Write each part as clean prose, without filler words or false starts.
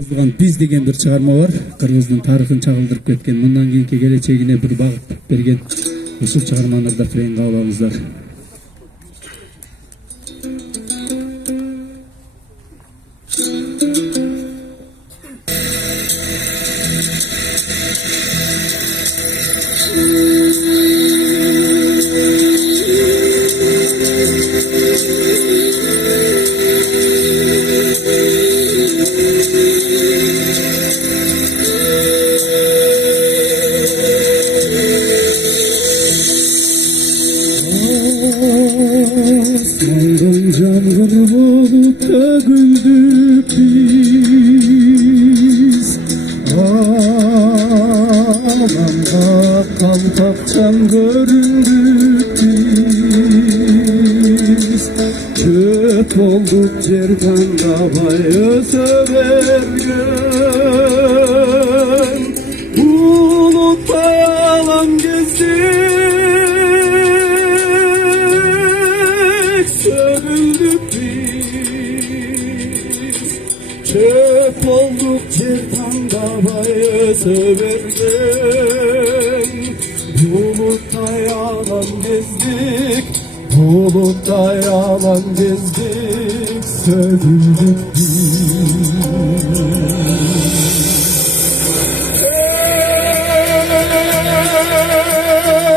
Yazылган биз деген bir чыгарма бар. Кыргыздын тарыхын чагылдырып кеткен, мындан кийинки келечегине bir багыт берген. Ушул чыгарманы да кырайынга алабыздар. Asmandan yağmur bulup döküldük biz. Alamda kaltaktan göründük biz. Köp olduk cerden davayı sövergen. Bulutta yalan gezdik. Sövüldük biz, çöp olduk cerdan davayı sövergen. Bulutta yalan gezdik, bulutta yalan gezdik, sövüldük biz.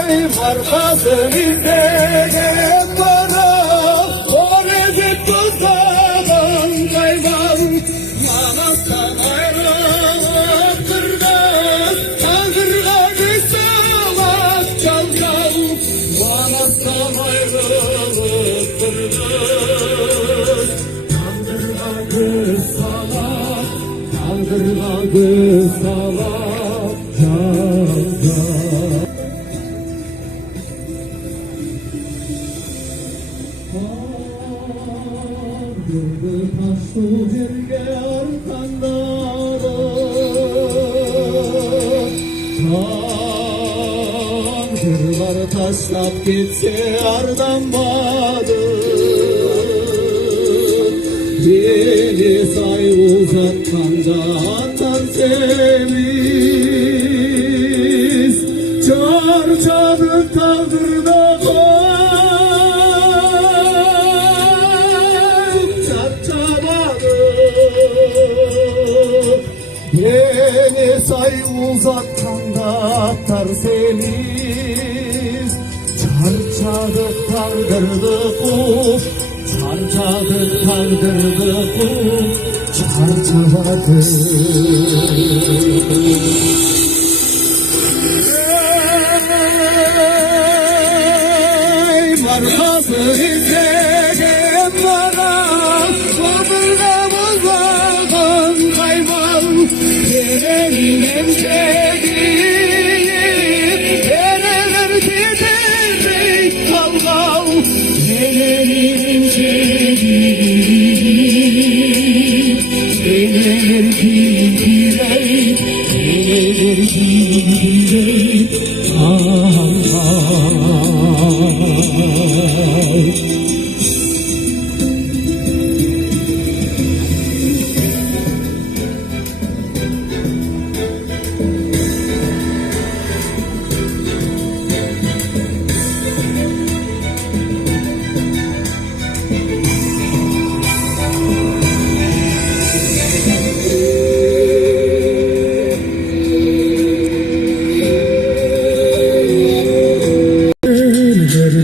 Ey markası izleyen bana, Manastan ayrılıp kırgız, hazırga kısalak çalcal. Manastan ayrılıp kırgız, kandırga kısalak, kandırga kısalak çalcal. Kırdı taşlı yerge arkanları, kandırlar taşlap gitse ardanmadı. Beni say uzatkanda atar semiz, çarçadık taldırda Beni say uzatkanda atar seniz, çarçadık kaldırdık uf, çarçadık kaldırdık uf, çarçadık. Ey markası izleyen bana, babırgamızdan kaymal. Yerenin emşeği, yereler titrecek kalgal. Yerenin emşeği, yereler titrecek, yereler titrecek kalgal.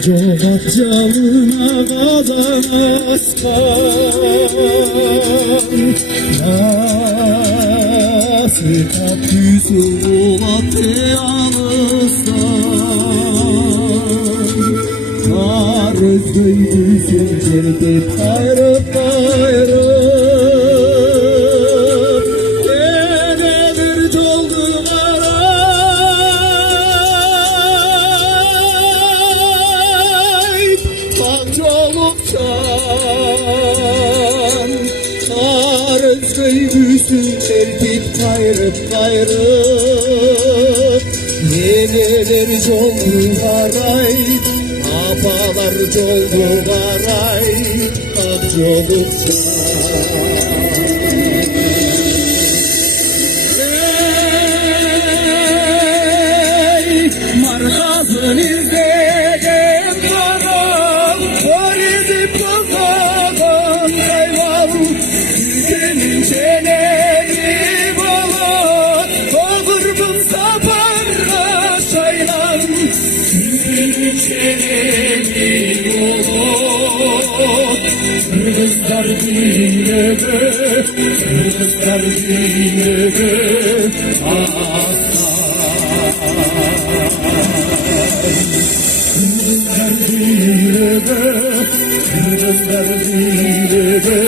Çoğat camına kazan askan, nasıl kapüsü bulatı yanıstan. Kar özgüydü sürcerdi kayrıp kayrıp, denedir çoldu Kar özgüydüsün çelpip kayrıp kayrıp, neneler joldu garay, apalar joldu garay, ak jolukça. Kırgızlar dinledi, Kırgızlar dinledi Kırgızlar dinledi, Kırgızlar dinledi